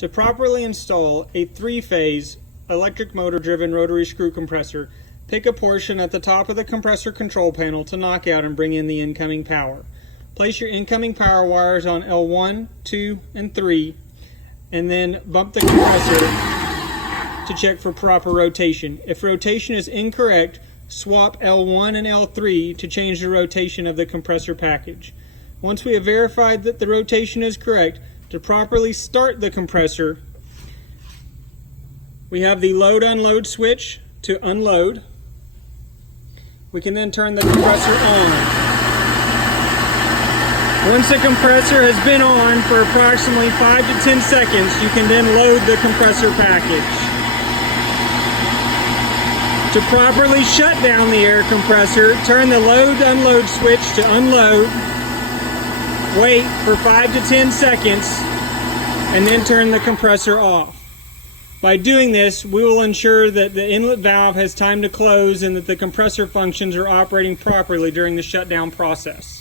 To properly install a three-phase electric motor-driven rotary screw compressor, pick a portion at the top of the compressor control panel to knock out and bring in the incoming power. Place your incoming power wires on L1, 2, and 3, and then bump the compressor to check for proper rotation. If rotation is incorrect, swap L1 and L3 to change the rotation of the compressor package. Once we have verified that the rotation is correct, to properly start the compressor, we have the load-unload switch to unload. We can then turn the compressor on. Once the compressor has been on for approximately 5 to 10 seconds, you can then load the compressor package. To properly shut down the air compressor, turn the load-unload switch to unload. Wait for 5 to 10 seconds and then turn the compressor off. By doing this, we will ensure that the inlet valve has time to close and that the compressor functions are operating properly during the shutdown process.